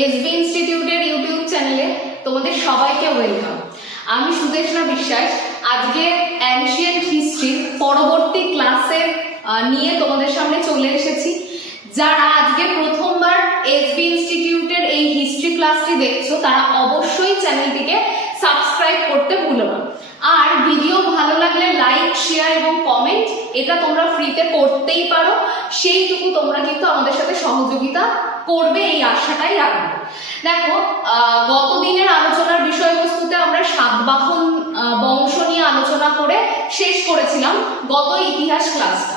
SB ইনস্টিটিউটের YouTube চ্যানেলে তোমাদের সবাইকে ওয়েলকাম আমি সুদেশনা বিশ্বাস। আজকে অ্যানশিয়েন্ট হিস্ট্রি পরবর্তী ক্লাসে নিয়ে তোমাদের সামনে চলে এসেছি। যারা আজকে প্রথমবার এসবি ইনস্টিটিউটের এই হিস্ট্রি ক্লাসটি দেখছ, তারা অবশ্যই চ্যানেলটিকে সাবস্ক্রাইব করতে ভুলো আর ভিডিও ভালো লাগলে লাইক শেয়ার এবং কমেন্ট এটা তোমরা ফ্রিতে করতেই পারো। সেইটুকু তোমরা কিন্তু আমাদের সাথে সহযোগিতা করবে এই আশাটাই রাখব। দেখো আহ, গত দিনের আলোচনার বিষয়বস্তুতে আমরা সাতবাহন বংশ নিয়ে আলোচনা করে শেষ করেছিলাম গত ইতিহাস ক্লাসটা।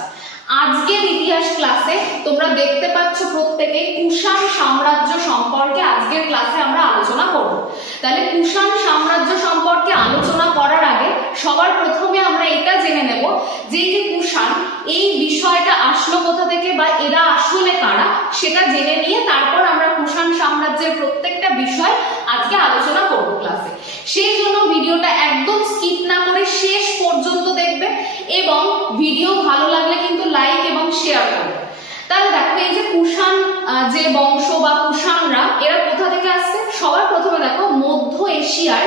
আজকের ইতিহাস ক্লাসে তোমরা দেখতে পাচ্ছ প্রত্যেকে কুষাণ সাম্রাজ্য সম্পর্কে আজকের ক্লাসে আমরা আলোচনা করব। তাহলে কুষাণ সাম্রাজ্য সম্পর্কে আলোচনা করার আগে সবার জেনে নেব যে যে কুষাণ, এই বিষয়টা আসলো কোথা থেকে বা এরা আসলে কারা, সেটা জেনে নিয়ে তারপর আমরা কুষাণ সাম্রাজ্যের প্রত্যেকটা বিষয় আজকে আলোচনা করব ক্লাসে সেই জন্য ভিডিওটা একদম স্কিপ না করে শেষ পর্যন্ত দেখবে এবং ভিডিও ভালো লাগলে কিন্তু লাইক এবং শেয়ার করবে। তাহলে দেখো, এই যে কুষাণ যে বংশ বা কুষাণরা, এরা কোথা থেকে আসছে? সবার প্রথমে দেখো, মধ্য এশিয়ার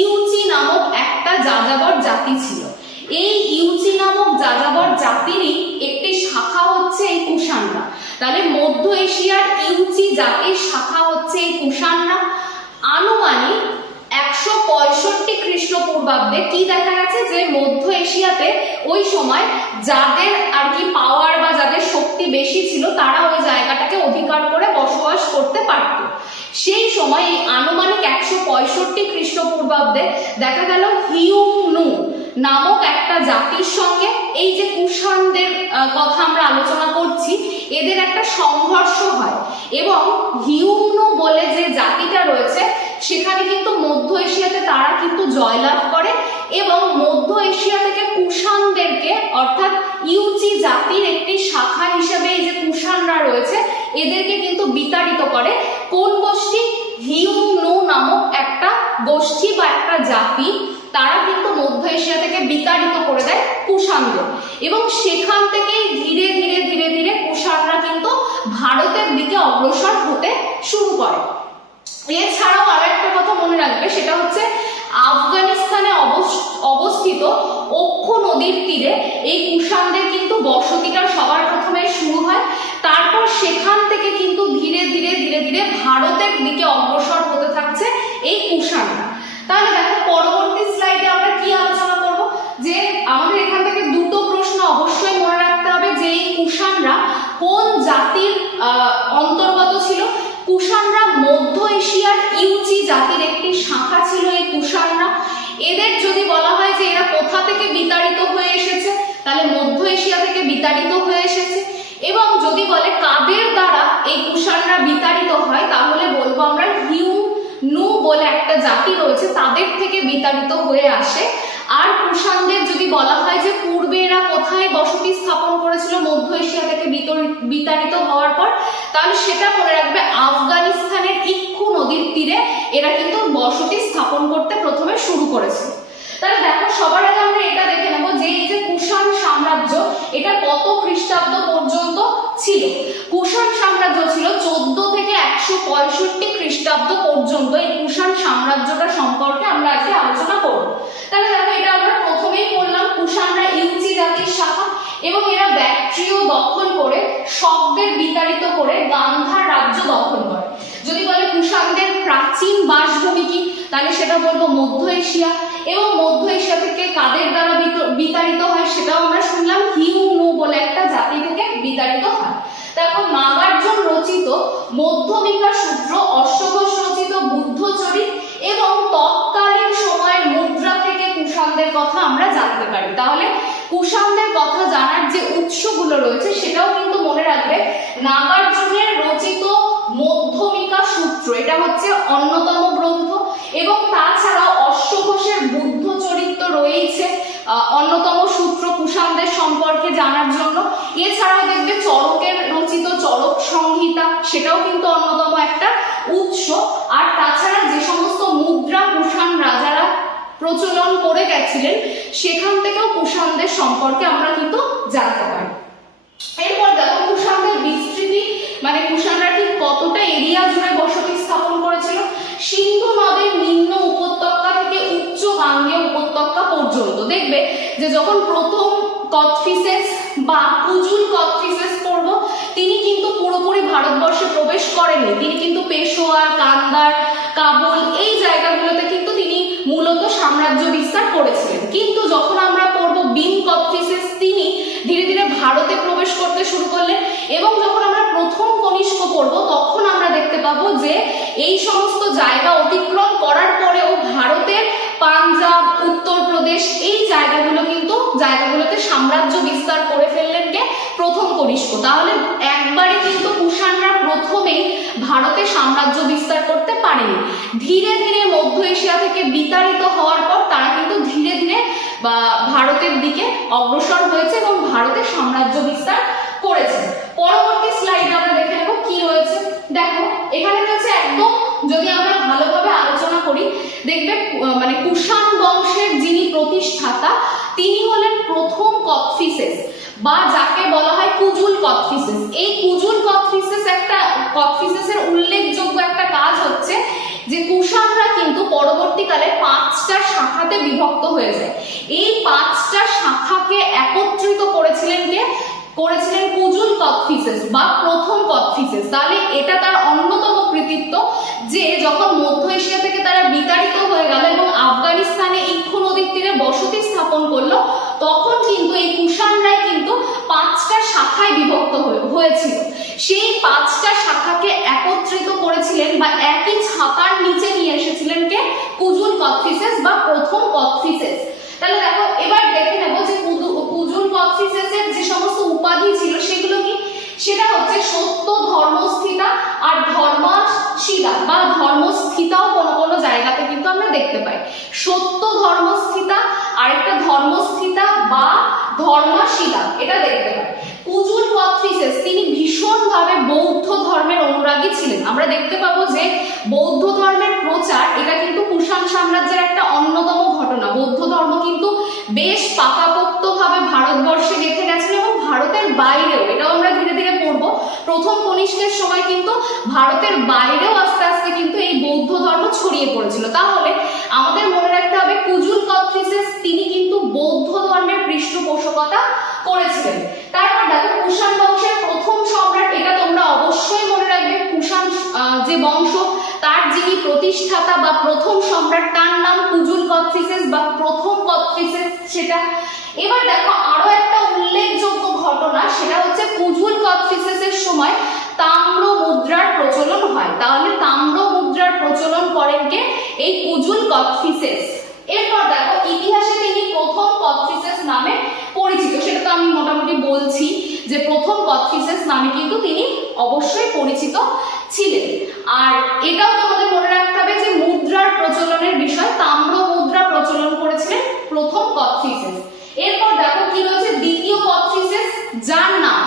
ইউচি নামক একটা যাযাবর জাতি ছিল। এই ইউচি নামক যাযাবর জাতিরই একটি শাখা হচ্ছে এই কুষাণরা তাহলে মধ্য এশিয়ার ইউচি জাতির শাখা হচ্ছে এই কুষাণরা আনুমানিক একশো পঁয়ষট্টি খ্রিস্টপূর্বাব্দে কি দেখা গেছে যে মধ্য এশিয়াতে ওই সময় যাদের আর কি পাওয়ার বা যাদের শক্তি বেশি ছিল তারা ওই জায়গাটাকে অধিকার করে বসবাস করতে পারত সেই সময় এই আনুমানিক একশো পঁয়ষট্টি খ্রিস্টপূর্বাব্দে দেখা গেল হিউনু নামক একটা জাতির সঙ্গে এই যে কুষাণদের কথা আমরা আলোচনা করছি, এদের একটা সংঘর্ষ হয়। এবং হিউনু বলে যে জাতিটা রয়েছে সেখানে কিন্তু মধ্য এশিয়াতে তারা কিন্তু জয়লাভ করে এবং মধ্য এশিয়া থেকে কুষাণদেরকে, অর্থাৎ ইউচি জাতির একটি শাখা হিসেবে এই যে কুষাণরা রয়েছে, এদেরকে কিন্তু বিতাড়িত করে। কোন গোষ্ঠী? হিউনু নামক একটা গোষ্ঠী বা একটা জাতি তারা কিন্তু মধ্য এশিয়া থেকে বিতাড়িত করে দেয় কুষাণদের। এবং সেখান থেকেই ধীরে ধীরে ধীরে ধীরে কুষাণরা কিন্তু ভারতের দিকে অগ্রসর হতে শুরু করে। এছাড়াও আর একটা কথা মনে রাখবে, সেটা হচ্ছে আফগানিস্তানে অবস- অবস্থিত অক্ষ নদীর তীরে এই কুষাণদের কিন্তু বসতিটা সবার প্রথমে শুরু হয়। তারপর সেখান থেকে কিন্তু ধীরে ধীরে ধীরে ধীরে ভারতের দিকে অগ্রসর হতে থাকছে এই কুষাণরা তাহলে দেখো পরবর্তী স্লাইডে আমরা কি আলোচনা করব যে আমাদের এখান থেকে দুটো প্রশ্ন অবশ্যই মনে রাখতে হবে যে এই কুষাণরা কোন জাতির আহ, অন্তর্গত ছিল কুষাণরা মধ্য এশিয়ার ইউচি জাতির একটি শাখা ছিল এই কুষাণরা এদের যদি বলা হয় যে এরা কোথা থেকে বিতাড়িত হয়ে এসেছে তাহলে মধ্য এশিয়া থেকে বিতাড়িত হয়ে এসেছে এবং যদি বলে কাদের দ্বারা এই কুষাণরা বিতাড়িত হয়, তাহলে বলব আমরা হিউ, নু বলে একটা জাতি রয়েছে, তাদের থেকে বিতাড়িত হয়ে আসে। আর কুষাণদের যদি বলা হয় যে পূর্বে এরা কোথায় বসতি স্থাপন করেছিল, মধ্য এশিয়া থেকে বিতাড়িত হওয়ার পর, তাহলে সেটা মনে রাখবে আফগানিস্তানের ইক্ষু নদীর তীরে এরা কিন্তু বসতি স্থাপন করতে প্রথমে শুরু করেছিল তাহলে দেখো, সবার আগে আমরা এটা দেখে নেব যে এই যে কুষাণ সাম্রাজ্য, এটা কত খ্রিস্টাব্দ পর্যন্ত ছিল? কুষাণ সাম্রাজ্য ছিল চোদ্দ থেকে একশো পঁয়ষট্টি খ্রিস্টাব্দ পর্যন্ত এই কুষাণ সাম্রাজ্যটা সম্পর্কে আমরা আজকে আলোচনা করব। তাহলে দেখো, এটা আমরা প্রথমেই বললাম, কুষাণরা ইউচি জাতির শাখা এবং এরা ব্যাকট্রিয় দখল করে, শব্দের বিতাড়িত করে গান্ধার রাজ্য দখল করে। যদি বলে কুষাণদের প্রাচীন বাসভূমি কি, তাহলে সেটা বলব মধ্য এশিয়া। এবং মধ্য এশিয়া থেকে কাদের দ্বারা বিত- বিতাড়িত হয় সেটাও আমরা শুনলাম হিউনু বলে একটা জাতি থেকে বিতাড়িত হয়। দেখো নাগার্জুন রচিত মধ্যমিকা সূত্র অশ্বঘোষ রচিত বুদ্ধচরিত এবং তৎকালীন সময়ের মুদ্রা থেকে কুষাণদের কথা আমরা জানতে পারি। তাহলে কুষাণদের কথা জানার যে উৎসগুলো রয়েছে, সেটাও কিন্তু মনে রাখবে, নাগার্জুনের রচিত মধ্যমিকা সূত্র, এটা হচ্ছে অন্যতম গ্রন্থ, এবং তাছাড়াও অশ্বঘোষের বুদ্ধ চরিত্র রয়েছে অন্যতম সূত্র কুষাণদের সম্পর্কে জানার জন্য। এছাড়াও দেখবে চরকের রচিত চরক সংহিতা, সেটাও কিন্তু অন্যতম একটা উৎস। আর তাছাড়া যে সমস্ত মুদ্রা কুষাণ রাজারা প্রচলন করে গেছিলেন, সেখান থেকেও কুষাণদের সম্পর্কে আমরা কিন্তু জানতে পারি। এরপর দেখো কুষাণদের বিস্তৃতি মানে কুষাণরা ঠিক কতটা এরিয়া জুড়ে বসতি স্থাপন করেছিল? সিন্ধু নদের নিম্ন উপত্যকা থেকে উচ্চ গাঙ্গেয় উপত্যকা পর্যন্ত। দেখবে যে যখন প্রথম কথফিসেস বা কুজুল কথফিসেস পড়ব, তিনি কিন্তু পুরোপুরি ভারতবর্ষে প্রবেশ করেননি। তিনি কিন্তু পেশোয়ার, কান্দার, কাবুল এই জায়গাগুলোতে কিন্তু তিনি মূলত সাম্রাজ্য বিস্তার করেছিলেন। কিন্তু যখন আমরা পড়ব বিন কথফিসেস তিনি ধীরে ধীরে ভারতে প্রবেশ করতে শুরু করলেন এবং যখন আমরা কনিষ্ক পড়ব তখন আমরা দেখতে পাবো যে এই সমস্ত জায়গা অতিক্রম করার পরেও ভারতের পাঞ্জাব, উত্তরপ্রদেশ এই জায়গাগুলো কিন্তু জায়গাগুলোতে সাম্রাজ্য বিস্তার করে ফেললেন কে প্রথম কনিষ্ক। তাহলে একবারে কিন্তু কুষাণরা প্রথমেই ভারতে সাম্রাজ্য বিস্তার করতে পারেনি। ধীরে ধীরে মধ্য এশিয়া থেকে বিতাড়িত হওয়ার পর তারা কিন্তু ধীরে ধীরে, বা ভারতের দিকে অগ্রসর হয়েছে এবং ভারতে সাম্রাজ্য বিস্তার করেছে। পরবর্তী যদি আমরা ভালোভাবে আলোচনা করি দেখবে মানে কুষাণ বংশের যিনি প্রতিষ্ঠাতা, তিনি হলেন প্রথম কৎফিসেস বা যাকে বলা হয় কুজুল কৎফিসেস এই কুজুল কৎফিসেস একটা কৎফিসেসের উল্লেখযোগ্য একটা কাজ হচ্ছে যে কুষাণরা কিন্তু পরবর্তীকালে পাঁচটা শাখাতে বিভক্ত হয়ে যায়। এই পাঁচটা শাখাকে একত্রিত করেছিলেন কে? করেছিলেন কুজুল কৎফিসেস বা প্রথম কৎফিসেস তাহলে এটা তার অন্যতম কৃতিত্ব, যে যখন মধ্য এশিয়া থেকে তারা বিতাড়িত হয়ে গেল এবং আফগানিস্তানে ইক্ষু নদীর তীরে বসতি স্থাপন করল, তখন কিন্তু এই কুষাণরাই কিন্তু পাঁচটা শাখায় বিভক্ত হয়ে- হয়েছিল। সেই পাঁচটা শাখাকে একত্রিত করেছিলেন বা একই ছাতার নিচে নিয়ে এসেছিলেন কে কুজুল কৎফিসেস বা প্রথম কৎফিসেস তাহলে দেখো এবার দেখে নেব যে কুজু- কুজুল কৎফিসেসের যে সমস্ত উপাধি ছিল সেগুলো কি সেটা হচ্ছে সত্য ধর্মস্থিতা আর ধর্মশিলা বা ধর্মস্থিতাও কোনো কোনো জায়গাতে কিন্তু আমরা দেখতে পাই। সত্য ধর্মস্থিতা, আরেকটা ধর্মস্থিতা বা ধর্মাশিলা, এটা দেখতে পাই। কুজুল কৎফিসেস তিনি ভীষণভাবে বৌদ্ধ ধর্মের অনুরাগী ছিলেন। আমরা দেখতে পাবো যে বৌদ্ধ ধর্মের প্রচার, এটা কিন্তু কুষাণ সাম্রাজ্যের একটা অন্যতম ঘটনা। বৌদ্ধ ধর্ম কিন্তু বেশ পাকাপোক্তভাবে ভারতবর্ষে গেঁথে গেছিল এবং ভারতের বাইরেও, এটাও আমরা ধীরে ধীরে পড়ব, প্রথম কনিষ্কের সময় কিন্তু ভারতের বাইরেও আস্তে আস্তে কিন্তু এই বৌদ্ধ ধর্ম ছড়িয়ে পড়েছিল। তাহলে আমাদের মনে রাখতে হবে, কুজুল কৎফিসেস তিনি কিন্তু বৌদ্ধ ধর্মের পৃষ্ঠপোষকতা করেছিলেন। তারপর দেখো, কুষাণ বংশের প্রথম সম্রাট, এটা তোমরা অবশ্যই মনে রাখবে, কুষাণ যে বংশ, তার যিনি প্রতিষ্ঠাতা বা প্রথম সম্রাট, তার নাম কুজুল কৎফিসেস বা প্রথম কৎফিসেস সেটা। এবার দেখো, আরও একটা উল্লেখযোগ্য ঘটনা, সেটা হচ্ছে কুজুল কৎফিসেসের সময় তাম্র মুদ্রার প্রচলন হয়। তাহলে তাম্র মুদ্রার প্রচলন করেন কে? এই কুজুল কৎফিসেস এরপর দেখো, ইতিহাসে তিনি প্রথম কৎফিসেস নামে পরিচিত। সেটা তো আমি মোটামুটি বলছি যে প্রথম কৎফিসেস নামে কিন্তু তিনি অবশ্যই পরিচিত ছিলেন। আর এটাও তোমাদের মনে রাখতে হবে যে মুদ্রার প্রচলনের বিষয়, তাম্র মুদ্রা প্রচলন করেছিলেন প্রথম কৎফিসেস এরপর দেখো কি রয়েছে, দ্বিতীয় কৎফিসেস যার নাম,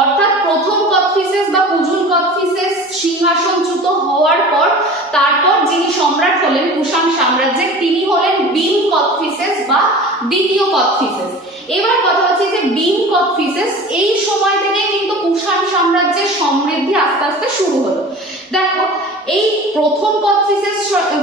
অর্থাৎ প্রথম কৎফিসেস বা কুজুল কৎফিসেস সিংহাসনচ্যুত হওয়ার পর, তারপর যিনি সম্রাট হলেন কুষাণ সাম্রাজ্যের তিনি হলেন বিন কৎফিসেস দ্বিতীয় কৎফিসেস এবার কথা হচ্ছে যে বিন কৎফিসেস এই সময় থেকে কিন্তু কুষাণ সাম্রাজ্যের সমৃদ্ধি আস্তে আস্তে শুরু হলো। দেখো, এই প্রথম কৎফিসেস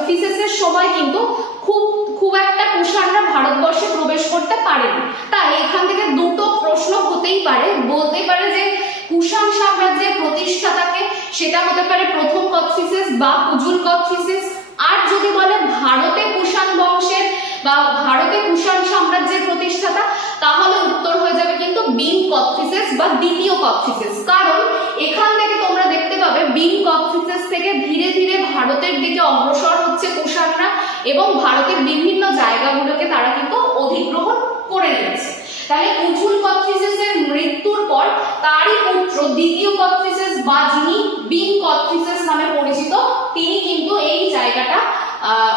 ফিসেসের সময় কিন্তু খুব খুব একটা কুষাণরা ভারতবর্ষে প্রবেশ করতে পারেনি। তাই এখান থেকে দুটো প্রশ্ন হতেই পারে। বলতে পারে যে কুষাণ সাম্রাজ্যের প্রতিষ্ঠাতাকে সেটা হতে পারে প্রথম কৎফিসেস বা কুজুল কৎফিসেস আর যদি বলে ভারতে কুষাণ বংশের বা ভারতে কুষাণ সাম্রাজ্যের প্রতিষ্ঠাতা, তাহলে উত্তর হয়ে যাবে কিন্তু বিন কৎফিসেস বা দ্বিতীয় কৎফিসেস কারণ এখান থেকে তোমরা দেখতে পাবে বিন কৎফিসেস থেকে ধীরে ধীরে ভারতের দিকে অগ্রসর হচ্ছে কুষাণরা এবং ভারতের বিভিন্ন জায়গাগুলোকে তারা কিন্তু অধিগ্রহণ করে নিয়েছে। তাহলে কুচুল কৎফিসেসের মৃত্যুর পর তারই পুত্র দ্বিতীয় কৎফিসেস বা যিনি বিন কৎফিসেস নামে পরিচিত তিনি কিন্তু এই জায়গাটা আহ,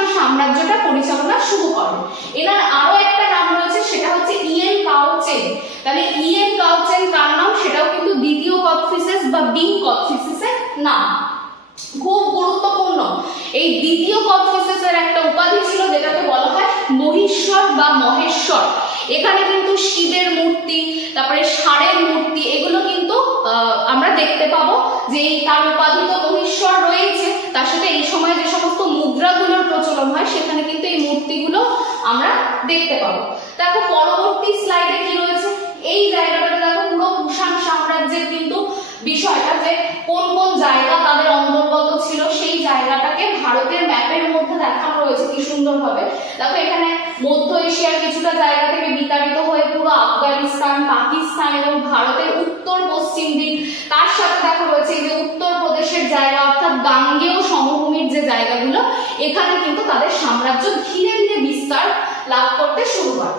মানে সাম্রাজ্যটা পরিচালনা শুরু করেন। এনার আরও একটা নাম রয়েছে, সেটা হচ্ছে ইএন কাউচেন তাহলে ইএন কাউচেন কার নাম? সেটাও কিন্তু দ্বিতীয় ককফিসেস বা বিন এর নাম। খুব গুরুত্বপূর্ণ। এই দ্বিতীয় কৎফিসেসের একটা উপাধি ছিল যেটাকে বলা হয় মহেশ্বর বা মহেশ্বর। এখানে কিন্তু শিবের মূর্তি, তারপরে ষাঁড়ের মূর্তি, এগুলো কিন্তু আমরা দেখতে পাবো যে তার উপাধি তো মহীশ্বর রয়েছে তার সাথে এই সময় যে সমস্ত মুদ্রাগুলোর প্রচলন হয়, সেখানে কিন্তু এই মূর্তিগুলো আমরা দেখতে পাবো। দেখো, পরবর্তী স্লাইডে কি রয়েছে? এই জায়গাটাতে দেখো, পুরো কুষাণ সাম্রাজ্যের কিন্তু বিষয়টা যে কোন কোন জায়গা তাদের অন্তর্গত ছিল, সেই জায়গাটাকে ভারতের ম্যাপের মধ্যে দেখানো রয়েছে, কি সুন্দরভাবে। দেখো, এখানে মধ্য এশিয়ার কিছুটা জায়গা থেকে বিতাড়িত হয়ে পুরো আফগানিস্তান, পাকিস্তান এবং ভারতের উত্তর পশ্চিম দিক, তার সাথে দেখা রয়েছে যে উত্তর প্রদেশের জায়গা, অর্থাৎ গাঙ্গেয় সমভূমির যে জায়গাগুলো, এখানে কিন্তু তাদের সাম্রাজ্য ধীরে ধীরে বিস্তার লাভ করতে শুরু করে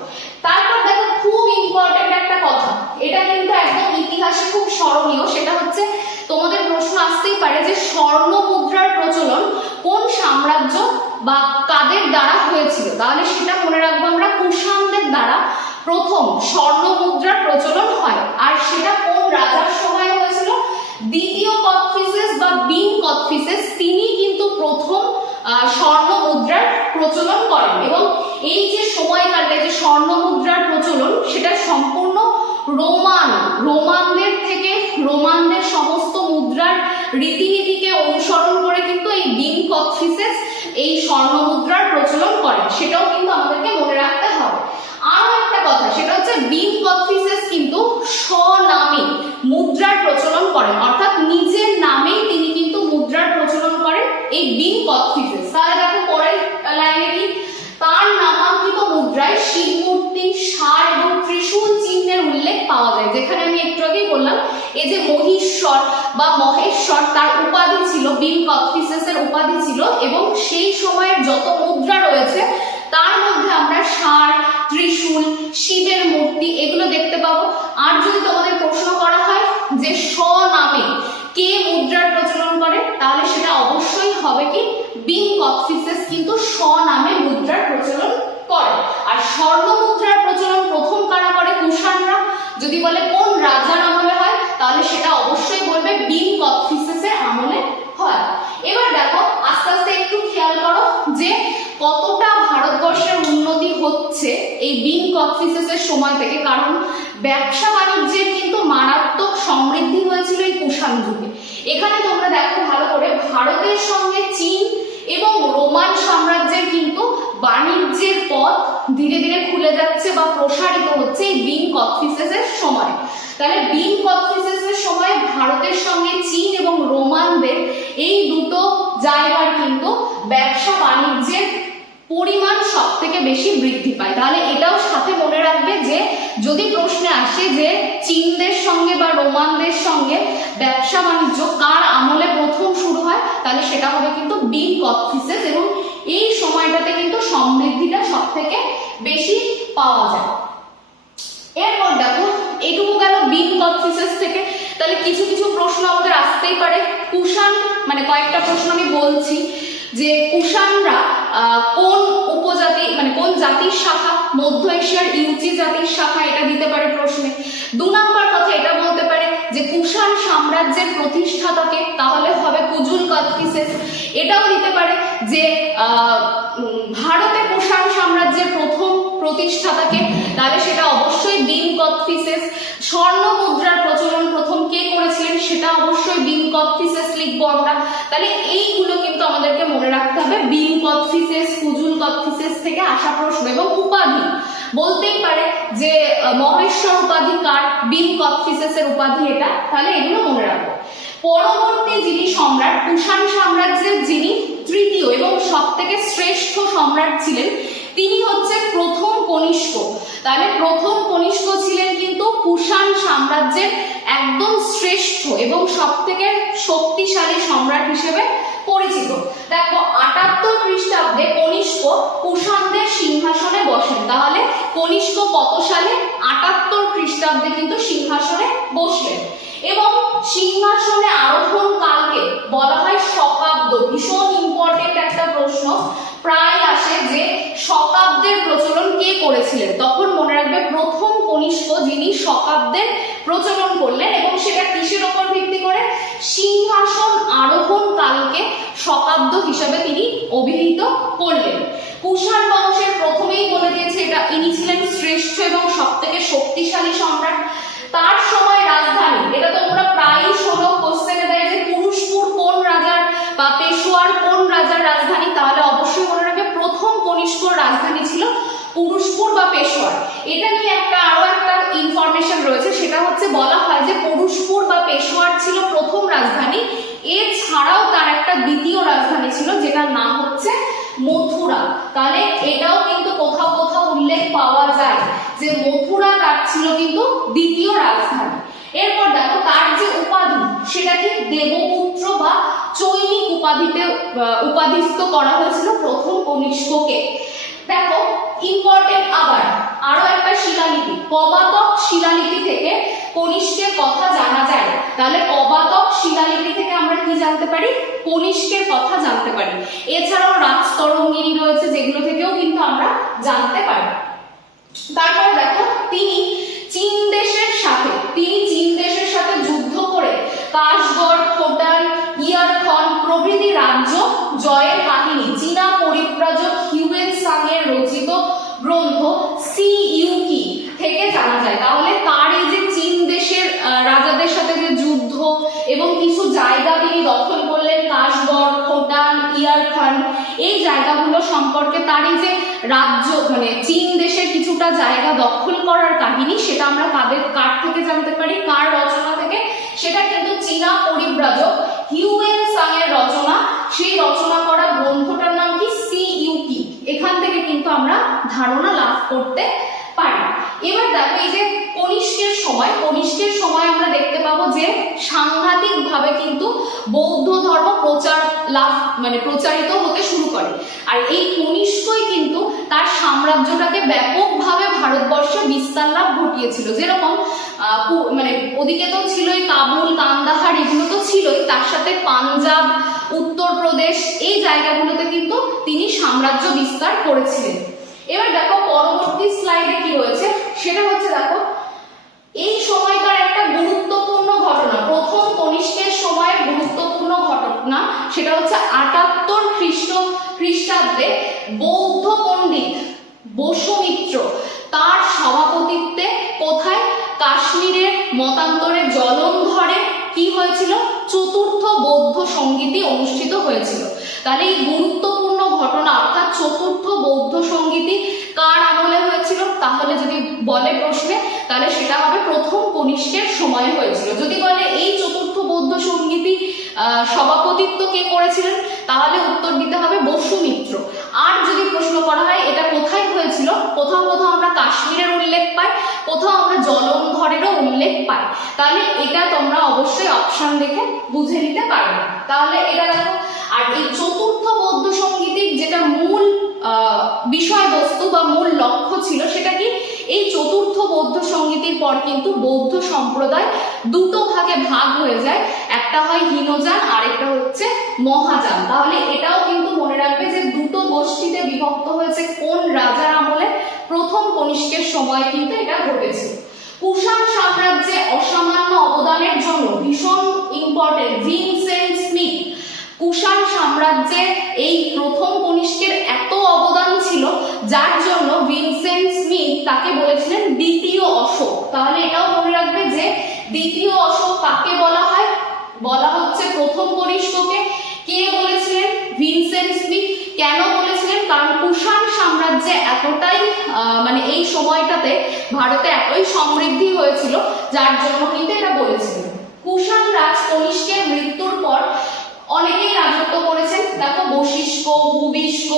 তারপর দেখো, খুব ইম্পর্টেন্ট একটা কথা, এটা কিন্তু একদম ইতিহাসে খুব স্মরণীয়, সেটা হচ্ছে তোমাদের প্রশ্ন আসতেই পারে যে স্বর্ণ মুদ্রার প্রচলন কোন সাম্রাজ্য বা কাদের দ্বারা হয়েছিল? তাহলে সেটা মনে রাখব আমরা কুষাণদের দ্বারা প্রথম স্বর্ণ মুদ্রার প্রচলন হয়। আর সেটা কোন রাজার সময় হয়েছিল? দ্বিতীয় কৎফিসেস বা বিন কৎফিসেস তিনি কিন্তু প্রথম স্বর্ণ মুদ্রার প্রচলন করেন। এবং এই যে সময়কালটা যে স্বর্ণ মুদ্রার প্রচলন, সেটা সম্পূর্ণ রোমান, রোমানদের থেকে, রোমানদের সমস্ত মুদ্রার রীতিনীতিকে অনুসরণ করে কিন্তু এই বিন কৎফিসেস এই স্বর্ণ মুদ্রার প্রচলন করেন সেটাও কিন্তু আমাদেরকে মনে রাখতে হবে। আরও একটা কথা, সেটা হচ্ছে বিন কৎফিসেস কিন্তু স্বনামে মুদ্রার প্রচলন করেন অর্থাৎ নিজের নামেই তিনি কিন্তু মুদ্রার প্রচলন করেন এই বিন কৎফিসেস তাহলে দেখো পরের লাইনে কি? তার নামাঙ্কিত মুদ্রায় শিব মূর্তি ষাঁড় এবং ত্রিশূল চিহ্নের উল্লেখ পাওয়া যায়, যেখানে আমি একটু আগেই বললাম এই যে মহীশ্বর বা মহেশ্বর, তার উপাধি ছিল বিম কৎফিসেসের উপাধি ছিল এবং সেই সময়ের যত মুদ্রা রয়েছে, তার মধ্যে আমরা ষাঁড়, ত্রিশূল, শিবের মূর্তি এগুলো দেখতে পাবো। আর যদি তোমাদের প্রশ্ন করা হয় যে স্বনামে কে মুদ্রার প্রচলন করে, তাহলে সেটা অবশ্যই হবে কি? বিন কৎফিসেস কিন্তু স্বনামে মুদ্রার প্রচলন করে। আর স্বর্ণ মুদ্রার প্রচলন প্রথম কারা করে? কুষাণরা। যদি বলে কোন রাজার আমলে হয় তাহলে সেটা বিন কৎফিসেসের আমলে হয়। এবার দেখো, আস্তে আস্তে একটু খেয়াল করো যে কতটা ভারতবর্ষের উন্নতি হচ্ছে এই বিন কৎফিসেসের সময় থেকে। কারণ ব্যবসা বাণিজ্যের কিন্তু মারাত্মক সমৃদ্ধি হয়েছিল এই কুষাণ যুগে। এখানে তোমরা দেখো ভালো করে ভারতের সঙ্গে চীন এবং রোমান সাম্রাজ্যের কিন্তু বাণিজ্যের পথ ধীরে ধীরে খুলে যাচ্ছে বা প্রসারিত হচ্ছে এই বিন কৎফিসেসের সময়। তাহলে বিন কৎফিসেসের সময় ভারতের সঙ্গে চীন এবং রোমানদের এই দুটো জায়গার কিন্তু ব্যবসা বাণিজ্যের পরিমাণ সব থেকে বেশি বৃদ্ধি পায়। তাহলে এটাও সাথে মনে রাখবে যে, যদি প্রশ্নে আসে যে চীনদের সঙ্গে বা রোমানদের সঙ্গে ব্যবসা বাণিজ্য কার আমলে প্রথম শুরু হয়, তাহলে সেটা হবে কিন্তু বিগ কৎফিসেস এবং এই সময়টাতে কিন্তু সমৃদ্ধিটা সব থেকে বেশি পাওয়া যায়। এরপর দেখো, এইটুকু গেল বিগ কৎফিসেস থেকে। তাহলে কিছু কিছু প্রশ্ন আমাদের আসতেই পারে। কুষাণ মানে কয়েকটা প্রশ্ন আমি বলছি যে কুষাণরা কোন উপজাতি মানে কোন জাতির শাখা? মধ্য এশিয়ার ইউচি জাতির শাখা এটা দিতে পারে প্রশ্নে। দু নম্বর কথা এটা বলতে পারে যে কুষাণ সাম্রাজ্যের প্রতিষ্ঠাতাকে, তাহলে হবে কুজুল কৎফিসেস এটাও দিতে পারে যে ভারতে কুষাণ সাম্রাজ্যের প্রথম প্রতিষ্ঠাতাকে, তাহলে সেটা অবশ্যই বিন কৎফিসেস স্বর্ণ মুদ্রার প্রচলন প্রথম কে করেছিলেন, সেটা অবশ্যই বিন কৎফিসেস লিখব আমরা। তাহলে এইগুলো কিন্তু আমাদেরকে মনে রাখতে হবে বিন কৎফিসেস কুজুল কৎফিসেস থেকে আসা প্রশ্ন এবং উপাধি। বলতেই পারে যে মহেশ্বর উপাধি কার? বিন কৎফিসেসের উপাধি এটা। তাহলে এগুলো মনে রাখব পরবর্তী যিনি সম্রাট, কুষাণ সাম্রাজ্যের যিনি তৃতীয় এবং সব থেকে শ্রেষ্ঠ সম্রাট ছিলেন, তিনি হচ্ছে প্রথম কনিষ্ক তাহলে প্রথম কনিষ্ক ছিলেন কিন্তু কুষাণ সাম্রাজ্যের একদম শ্রেষ্ঠ এবং সব থেকে শক্তিশালী সম্রাট হিসেবে পরিচিত। দেখো, আটাত্তর খ্রিস্টাব্দে কনিষ্ক কুষাণদের সিংহাসনে বসেন। তাহলে কনিষ্ক কত সালে? আটাত্তর খ্রিস্টাব্দে কিন্তু সিংহাসনে বসলেন এবং সিংহাসনে আরোহণ কালকে বলা হয় শকাব্দ। ভীষণ ইম্পর্টেন্ট একটা প্রশ্ন। প্রায় আসে যে করেছিলেন তখন মনে রাখবে প্রথম কনিষ্ক যিনি শকাব্দের প্রচলন করলেন এবং সেটা কিসের ওপর ভিত্তি করে? সিংহাসন আরোহণ কালকে শকাব্দ হিসাবে তিনি অভিহিত করলেন। কুষাণ বংশের প্রথমেই বলে দিয়েছে এটা, ইনি ছিলেন শ্রেষ্ঠ এবং সব থেকে শক্তিশালী সম্রাট। তার সময় রাজধানী, এটা তোমরা প্রায়ই শোনো কোশ্চেনে দেয় যে পুরুষপুর কোন রাজার বা পেশোয়ার কোন রাজার রাজধানী? তাহলে অবশ্যই মনে রাখবে প্রথম কনিষ্কর রাজধানী ছিল পুরুষপুর বা পেশোয়ার। এটা নিয়ে একটা আরও একটা ইনফরমেশন রয়েছে, সেটা হচ্ছে বলা হয় যে পুরুষপুর বা পেশোয়ার ছিল প্রথম রাজধানী। এছাড়াও তার একটা দ্বিতীয় রাজধানী ছিল, যেটার নাম হচ্ছে মথুরা। তাহলে এটাও কিন্তু কোথাও কোথাও উল্লেখ পাওয়া যায় যে মথুরা তার ছিল কিন্তু দ্বিতীয় রাজধানী। এরপর দেখো, তার যে উপাধি, সেটা কি দেবপুত্র বা চৈনিক উপাধিতে উপাধিস্থ করা হয়েছিল প্রথম কনিষ্ককে। দেখো ইম্পর্টেন্ট আবার, আরও একটা শিলালিপি কবাতক শিলালিপি থেকে কনিষ্কের কথা জানা যায়। তাহলে কবাতক শিলালিপি থেকে আমরা কি জানতে পারি? কনিষ্কের কথা জানতে পারি। এছাড়াও রাজতরঙ্গিনী রয়েছে, যেগুলো থেকেও কিন্তু আমরা জানতে পারি। তারপরে দেখো, তিনি চীন দেশের সাথে, তিনি চীন দেশের সাথে যুদ্ধ করে কাশগড় খোটান ইয়ারখন প্রভৃতি রাজ্য জয়ের কাহিনী, চীনা পরিব্রাজক হিউয়েন সাংয়ের রচিত গ্রন্থ সি ইউকি থেকে জানা যায় তাহলে তার এই যে চীন দেশের আহ, রাজাদের সাথে যে যুদ্ধ এবং কিছু জায়গা তিনি দখল করলেন কাশগড় খোটান ইয়ারখান এই জায়গাগুলো সম্পর্কে তার এই যে রাজ্য মানে চীন দেশের কিছুটা জায়গা দখল করার কাহিনী, সেটা আমরা কাদের, কার থেকে জানতে পারি, কার রচনা থেকে? সেটা কিন্তু চীনা পরিব্রাজক হিউএন সাং এর রচনা। সেই রচনা করা গ্রন্থটার নাম কি? সি ইউকি এখান থেকে কিন্তু আমরা ধারণা লাভ করতে পারি। এবার দেখো এই যে কনিষ্কের সময় কনিষ্কের সময় আমরা দেখতে পাবো যে সাংঘাতিক ভাবে কিন্তু বৌদ্ধ ধর্ম প্রচার লাভ মানে প্রচারিত হতে শুরু করে। আর এই কনিষ্কই কিন্তু তার সাম্রাজ্যটাকে ব্যাপকভাবে ভারতবর্ষে বিস্তার লাভ ঘটিয়েছিল। যেরকম মানে ওদিকে তো ছিলই কাবুল, কান্দাহার, এগুলো তো ছিলই। তার সাথে পাঞ্জাব, উত্তরপ্রদেশ, এই জায়গাগুলোতে কিন্তু তিনি সাম্রাজ্য বিস্তার করেছিলেন। এবার দেখো পরবর্তী স্লাইডে কি রয়েছে সেটা হচ্ছে দেখো, এই সময়কার একটা গুরুত্বপূর্ণ ঘটনা, প্রথম কনিষ্কের সময়ের গুরুত্বপূর্ণ ঘটনা, সেটা হচ্ছে আটাত্তর খ্রিস্ট, খ্রিস্টাব্দে বৌদ্ধ পণ্ডিত বসুমিত্র তার সভাপতিত্বে কোথায়? কাশ্মীরের মতান্তরে জলন্ধরে কি হয়েছিল? চতুর্থ বৌদ্ধ সঙ্গীতি অনুষ্ঠিত হয়েছিল। তাহলে এই গুরুত্বপূর্ণ ঘটনা, অর্থাৎ চতুর্থ বৌদ্ধ সঙ্গীতি কার আমলে হয়েছিল? তাহলে যদি বলে প্রশ্নে, তাহলে সেটা হবে প্রথম কনিষ্ঠের সময় হয়েছিল। যদি বলে এই চতুর্থ বৌদ্ধ সঙ্গীতি সভাপতিত্ব কে করেছিলেন? তাহলে উত্তর দিতে হবে বসুমিত্র। আর যদি প্রশ্ন করা হয়, এটা কোথায় হয়েছিল? কোথাও কোথাও আমরা কাশ্মীরের উল্লেখ পাই, কোথাও আমরা জলন্ধরেরও উল্লেখ পাই তাহলে এটা তোমরা অবশ্যই অপশন দেখে বুঝে নিতে পারবে। তাহলে এটা দেখো, আর এই চতুর্থ বৌদ্ধ সঙ্গীতির যেটা মূল বিষয়বস্তু বা মূল লক্ষ্য ছিল সেটা কি? এই চতুর্থ বৌদ্ধ সঙ্গীতের পর কিন্তু বৌদ্ধ সম্প্রদায় দুটো ভাগে ভাগ হয়ে যায়। একটা হয় হীনযান আর একটা হচ্ছে মহাযান। তাহলে এটাও কিন্তু মনে রাখবে যে দুটো গোষ্ঠীতে বিভক্ত হয়েছে কোন রাজার আমলে প্রথম কনিষ্কের সময় কিন্তু এটা ঘটেছে। কুষাণ সাম্রাজ্যে অসামান্য অবদানের জন্য ভীষণ ইম্পর্টেন্ট ভিনসেন্ট স্মিথ কুষাণ সাম্রাজ্যে এই প্রথম কনিষ্কের এত অবদান ছিল, যার জন্য ভিনসেন্ট স্মিথ তাকে বলেছিলেন দ্বিতীয় অশোক। তাহলে এটাও মনে রাখবে যে দ্বিতীয় অশোক কাকে বলা হয়? বলা হচ্ছে প্রথম কনিষ্ককে। কে বলেছিলেন? ভিনসেন্ট স্মিথ কেন বলেছিলেন? কারণ কুষাণ সাম্রাজ্যে এতটাই মানে এই সময়টাতে ভারতে এতই সমৃদ্ধি হয়েছিল, যার জন্য কিন্তু এটা বলেছিলেন। কুষাণ রাজ কনিষ্কের মৃত্যুর পর অনেকেই রাজত্ব করেছেন। দেখো, বশিষ্ঠ, ভূবিষ্ঠ,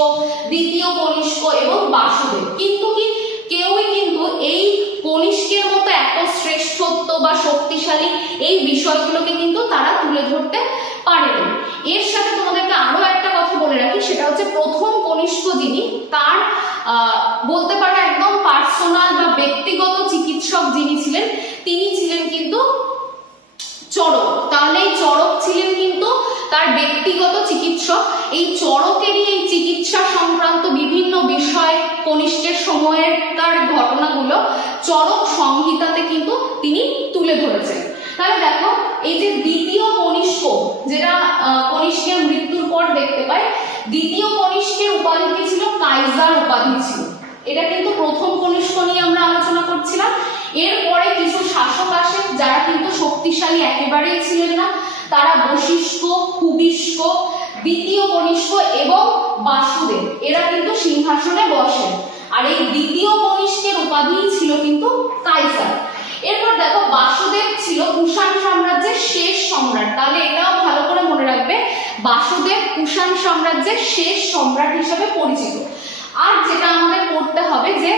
দ্বিতীয় কনিষ্ক এবং বাসুদেব। কিন্তু কি, কেউই কিন্তু এই কনিষ্কের মতো এত শ্রেষ্ঠত্ব বা শক্তিশালী এই বিষয়গুলোকে কিন্তু তারা তুলে ধরতে পারেনি। এর সাথে তোমাদেরকে আরও একটা কথা বলে রাখি, সেটা হচ্ছে প্রথম কনিষ্ক যিনি, তার বলতে পারে একদম পার্সোনাল বা ব্যক্তিগত চিকিৎসক যিনি ছিলেন, তিনি ছিলেন কিন্তু চরক তাহলে এই চড়ক ছিলেন কিন্তু তার ব্যক্তিগত চিকিৎসক। এই চড়কেরই এই চিকিৎসা সংক্রান্ত বিভিন্ন বিষয় কনিষ্ঠের সময়ের তার ঘটনাগুলো চড়ক সংহিতাতে কিন্তু তিনি তুলে ধরেছেন। তাহলে দেখো, এই যে দ্বিতীয় কনিষ্ক যেটা আহ, কনিষ্কের মৃত্যুর পর দেখতে পাই দ্বিতীয় কনিষ্কের উপাধি কি ছিল? কাইজার উপাধি ছিল। এটা কিন্তু প্রথম কনিষ্ক নিয়ে আমরা আলোচনা করছিলাম। এরপরে কিছু শাসক আসে, যারা কিন্তু শক্তিশালী একেবারেই ছিলেন না। তারা বশিষ্ঠ কুবিষ্ক দ্বিতীয় কনিষ্ক এবং বাসুদেব। এরা কিন্তু সিংহাসনে বসেন। আর এই দ্বিতীয় কনিষ্কের উপাধি ছিল কিন্তু কাইজার। এরপর দেখো, বাসুদেব ছিল কুষাণ সাম্রাজ্যের শেষ সম্রাট। তাহলে এটাও ভালো করে মনে রাখবে। বাসুদেব কুষাণ সাম্রাজ্যের শেষ সম্রাট হিসেবে পরিচিত। আর যেটা আমাদের পড়তে হবে যে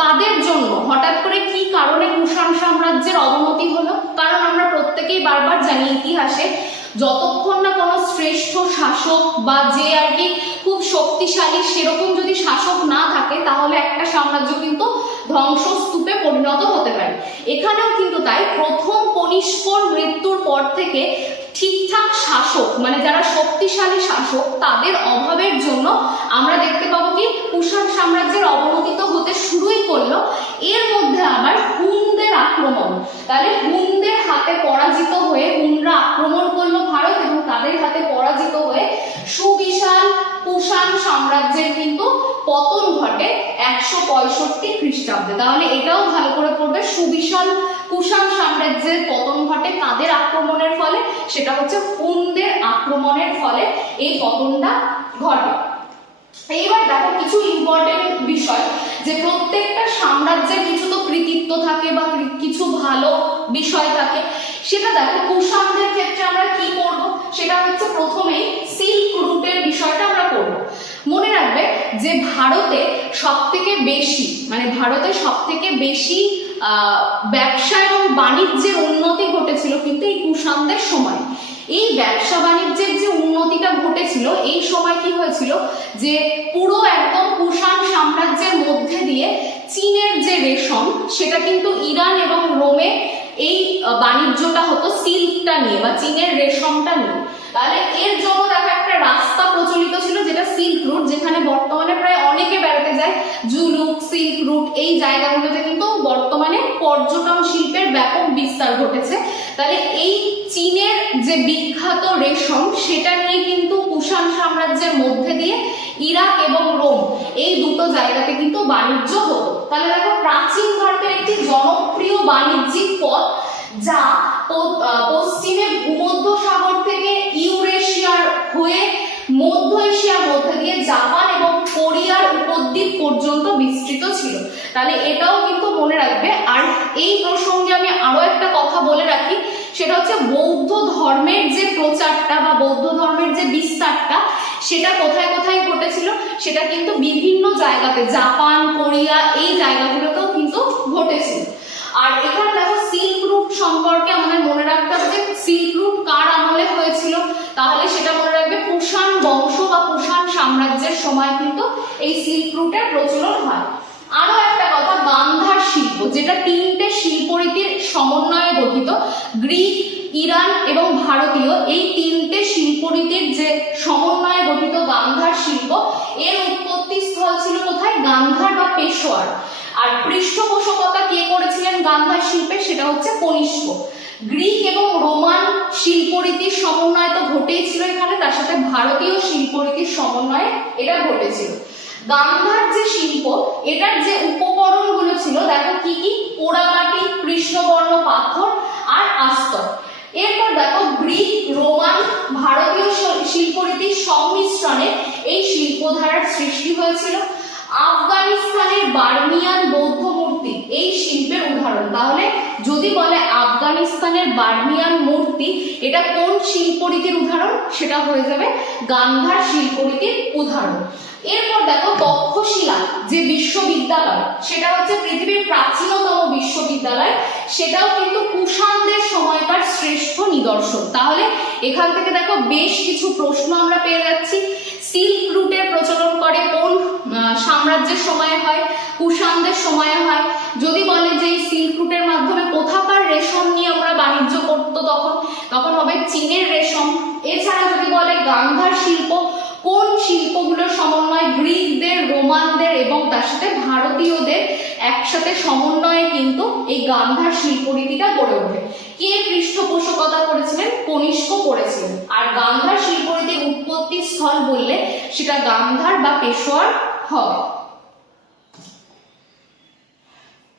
কাদের জন্য, হঠাৎ করে কি কারণে কুষাণ সাম্রাজ্যের অবনতি হলো? কারণ আমরা প্রত্যেকেই বারবার জানি ইতিহাসে, যতক্ষণ না কোনো শ্রেষ্ঠ শাসক বা যে আর কি খুব শক্তিশালী সেরকম যদি শাসক না থাকে, তাহলে একটা সাম্রাজ্য কিন্তু ধ্বংসস্তূপে পরিণত হতে পারে। এখানেও কিন্তু তাই, প্রথম কনিষ্কর মৃত্যুর পর থেকে ঠিকঠাক শাসক মানে যারা শক্তিশালী শাসক, তাদের অভাবের জন্য আমরা দেখতে পাবো কি, কুষাণ সাম্রাজ্যের অবনতি তো হতে শুরুই করল। এর মধ্যে আবার হুনদের আক্রমণ। তাহলে হুনদের হাতে পরাজিত হয়ে হুনরা আক্রমণ করল ভারত এবং তাদের হাতে পরাজিত হয়ে সুবিশাল কুষাণ সাম্রাজ্যের কিন্তু পতন ঘটে একশো পঁয়ষট্টি খ্রিস্টাব্দে। তাহলে এটাও ভালো করে পড়বে, সুবিশাল কুষাণ সাম্রাজ্যের পতন ঘটে কাদের আক্রমণের ফলে? সেটা হচ্ছে হুনদের আক্রমণের ফলে এই পতনটা ঘটে। এইবার দেখো কিছু ইম্পর্টেন্ট বিষয়, যে প্রত্যেকটা সাম্রাজ্যের কিছু তো কৃতিত্ব থাকে বা কিছু ভালো বিষয় থাকে। সেটা দেখো কুষাণদের ক্ষেত্রে আমরা কি করব? সেটা হচ্ছে প্রথমেই সিল্ক রুটের বিষয়টা আমরা করব। মনে রাখবে যে ভারতে সব থেকে বেশি মানে ভারতে সব থেকে বেশি ব্যবসা এবং বাণিজ্যের উন্নতি ঘটেছিল কিন্তু এই কুষাণদের সময়। এই ব্যবসা বাণিজ্যের যে উন্নতিটা ঘটেছিল, এই সময় কি হয়েছিল? যে পুরো একদম কুষাণ সাম্রাজ্যের মধ্যে দিয়ে চীনের যে রেশম, সেটা কিন্তু ইরান এবং রোমে এই বাণিজ্যটা হতো সিল্কটা নিয়ে বা চীনের রেশমটা নিয়ে। তাহলে এর জন্য দেখো একটা রাস্তা প্রচলিত ছিল যেটা সিল্ক রুট, যেখানে বর্তমানে প্রায় অনেকে বেড়াতে যায়। জুলুক, সিল্ক রুট, এই জায়গাগুলোতে বর্তমানে পর্যটন শিল্পের ব্যাপক বিস্তার ঘটেছে। তাহলে এই চীনের যে বিখ্যাত রেশম, সেটা নিয়ে কিন্তু কুষাণ সাম্রাজ্যের মধ্যে দিয়ে ইরাক এবং রোম এই দুটো জায়গাতে কিন্তু বাণিজ্য হতো। তাহলে দেখো, প্রাচীন ভারতের একটি জনপ্রিয় বাণিজ্যিক পথ যা পশ্চিমে ভূমধ্য সাগর থেকে ইউরেশিয়ার হয়ে মধ্য এশিয়ার মধ্যে দিয়ে জাপান এবং কোরিয়ার উপদ্বীপ পর্যন্ত বিস্তৃত ছিল। তাহলে এটাও কিন্তু মনে রাখবে। আর এই প্রসঙ্গে আমি আরও একটা কথা বলে রাখি, সেটা হচ্ছে বৌদ্ধ ধর্মের যে প্রচারটা বা বৌদ্ধ ধর্মের যে বিস্তারটা, সেটা কোথায় কোথায় ঘটেছিল, সেটা কিন্তু বিভিন্ন জায়গাতে, জাপান, কোরিয়া, এই জায়গাগুলোতেও কিন্তু ঘটেছিল। আর এখানে দেখো, সিল্ক রুট সম্পর্কে আমাদের মনে রাখতে হবে যে সিল্ক রুট কার আমলে হয়েছিল তাহলে সেটা মনে রাখবে কুষাণ বংশ বা কুষাণ সাম্রাজ্যের সময় কিন্তু এই রুটের প্রচলন হয়। আরও একটা কথা গান্ধার শিল্প, যেটা তিনটে শিল্পরীতির সমন্বয়ে গঠিত, গ্রিক, ইরান এবং ভারতীয়, এই তিনটে শিল্পরীতির যে সমন্বয়ে গঠিত গান্ধার শিল্প, এর উৎপত্তি স্থল ছিল কোথায়? গান্ধার বা পেশোয়ার। আর পৃষ্ঠপোষকতা কে করেছিলেন গান্ধার শিল্পে? সেটা হচ্ছে কনিষ্ক। গ্রিক এবং রোমান শিল্পরীতির সমন্বয় তো ঘটেই ছিল এখানে, তার সাথে ভারতীয় শিল্পরীতির সমন্বয়ে এটা ঘটেছিল। গান্ধার যে শিল্প, এটার যে উপকরণগুলো ছিল, দেখো কি কি? পোড়ামাটি, কৃষ্ণবর্ণ, পাথর আর আস্তর এরপর দেখো গ্রিক, রোমান, ভারতীয় শিল্পরীতির সংমিশ্রণে এই শিল্পধারার সৃষ্টি হয়েছিল। আফগানিস্তানের বার্মিয়ান বৌদ্ধ মূর্তি এই শিল্পের উদাহরণ। তাহলে যদি বলে আফগানিস্তানের বার্মিয়ান মূর্তি, এটা কোন শিল্পরীতির উদাহরণ? সেটা হয়ে যাবে গান্ধার শিল্পরীতির উদাহরণ। এরপর দেখো তক্ষশিলা যে বিশ্ববিদ্যালয়, সেটা হচ্ছে পৃথিবীর প্রাচীনতম বিশ্ববিদ্যালয়। সেটাও কিন্তু কুষাণদের সময়কার শ্রেষ্ঠ নিদর্শন। তাহলে এখান থেকে দেখো বেশ কিছু প্রশ্ন আমরা পেয়ে যাচ্ছি। সিল্ক রুটের প্রচলন করে কোন সাম্রাজ্যের সময়ে হয়, কুষাণদের সময়ে হয়। যদি বলে যে সিল্ক রুটের মাধ্যমে কোথাকার রেশম নিয়ে আমরা বাণিজ্য করতো তখন তখন হবে চীনের রেশম। এছাড়া যদি বলে গান্ধার শিল্প, কোন শিল্পগুলোর সমন্বয় গ্রিকদের, রোমানদের এবং তার সাথে ভারতীয়দের একসাথে সমন্বয়ে কিন্তু এই গান্ধার শিল্পরীতিটা গড়ে ওঠে। কে করেছিলেন, কনিষ্ক করেছিলেন। আর গান্ধার শিল্পরীতির উৎপত্তি স্থল বললে সেটা গান্ধার বা পেশোয়ার হবে।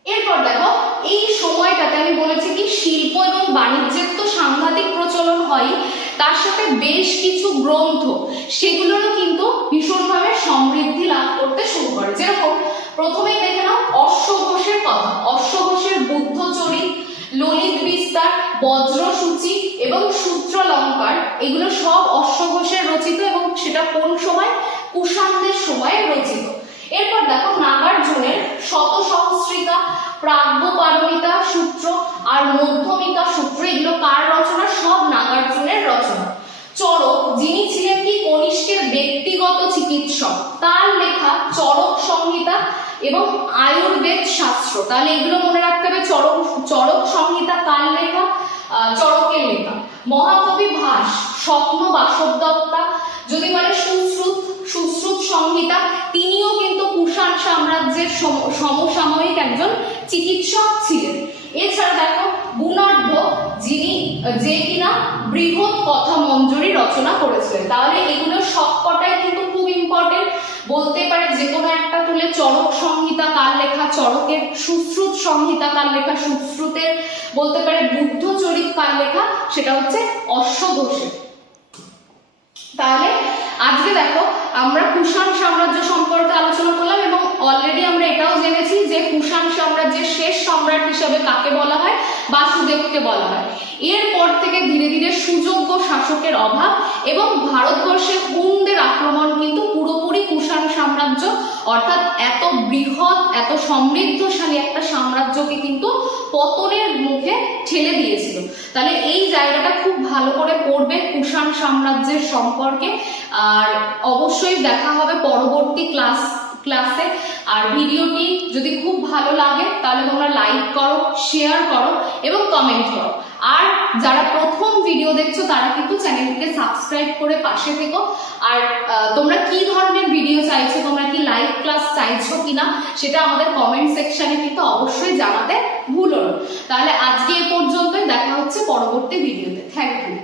এরপর দেখো, এই সময়টাতে আমি বলেছি কি, শিল্প এবং বাণিজ্যের তো সাংঘাতিক প্রচলন হয় তার সাথে বেশ কিছু গ্রন্থ, সেগুলোরও কিন্তু ভীষণভাবে সমৃদ্ধি লাভ করতে শুরু করে। যেরকম, প্রথমেই দেখে নাও, অশ্বঘোষের কথা। অশ্বঘোষের বুদ্ধচরিত ললিত বিস্তার, বজ্রসূচি এবং সূত্রালঙ্কার, এগুলো সব অশ্বঘোষের রচিত এবং সেটা কোন সময়? কুষাণদের সময়ে রচিত। এরপর দেখো নাগার্জুনের শত সহস্রিকা প্রাগ্যপারমিতা সূত্র আর মধ্যমিকা সূত্র, এগুলো কার রচনা? সব নাগার্জুনের রচনা। চরক যিনি ছিলেন কি কনিষ্কের ব্যক্তিগত চিকিৎসক তার লেখা চরক সংহিতা এবং আয়ুর্বেদ শাস্ত্র। তাহলে এগুলো মনে রাখতে হবে, চরক চরক সংহিতা কার লেখা? চরকের লেখা। মহাকবি ভাস স্বপ্ন বাসব দত্তা যদি বলে সুশ্রুত সুশ্রুত সংহিতা, তিনিও কিন্তু কুষাণ সাম্রাজ্যের সম- সমসাময়িক একজন চিকিৎসক ছিলেন। এছাড়া দেখো, গুণাঢ্য যিনি, যে কিনা বৃহৎ কথা মঞ্জুরি রচনা করেছিলেন। তাহলে এগুলো সবকটাই কিন্তু খুব ইম্পর্টেন্ট বলতে পারে যে কোনো একটা তুলে চরক সংহিতা কার লেখা চরকের সুশ্রুত সংহিতা কার লেখা, সুশ্রুতের, বলতে পারে বুদ্ধ চরিত কার লেখা, সেটা হচ্ছে অশ্বঘোষের। তাহলে আজকে দেখো, আমরা কুষাণ সাম্রাজ্য সম্পর্কে আলোচনা করলাম এবং অলরেডি আমরা এটাও জেনেছি যে কুষাণ সাম্রাজ্যের শেষ সম্রাট হিসাবে কাকে বলা বাসুদেবকে বলা হয়। এরপর থেকে ধীরে ধীরে সুযোগ্য শাসকের অভাব এবং ভারতবর্ষে হুনদের আক্রমণ কিন্তু পুরোপুরি কুষাণ সাম্রাজ্য, অর্থাৎ এত বৃহৎ, এত সমৃদ্ধশালী একটা সাম্রাজ্যকে কিন্তু পতনের মুখে ঠেলে দিয়েছিল। তাহলে এই জায়গাটা খুব ভালো করে পড়বে কুষাণ সাম্রাজ্যের সম্পর্কে। আর অবশ্যই দেখা হবে পরবর্তী ক্লাস ক্লাসে আর ভিডিওটি যদি খুব ভালো লাগে, তাহলে তোমরা লাইক করো শেয়ার করো এবং কমেন্ট করো। আর যারা প্রথম ভিডিও দেখছ, তারা কিন্তু চ্যানেলটিকে সাবস্ক্রাইব করে পাশে থেকো। আর তোমরা কি ধরনের ভিডিও চাইছো, তোমরা কি লাইভ ক্লাস চাইছো কিনা, সেটা আমাদের কমেন্ট সেকশনে কিন্তু অবশ্যই জানাতে ভুলো না। তাহলে আজকে এ পর্যন্তই, দেখা হচ্ছে পরবর্তী ভিডিওতে থ্যাংক ইউ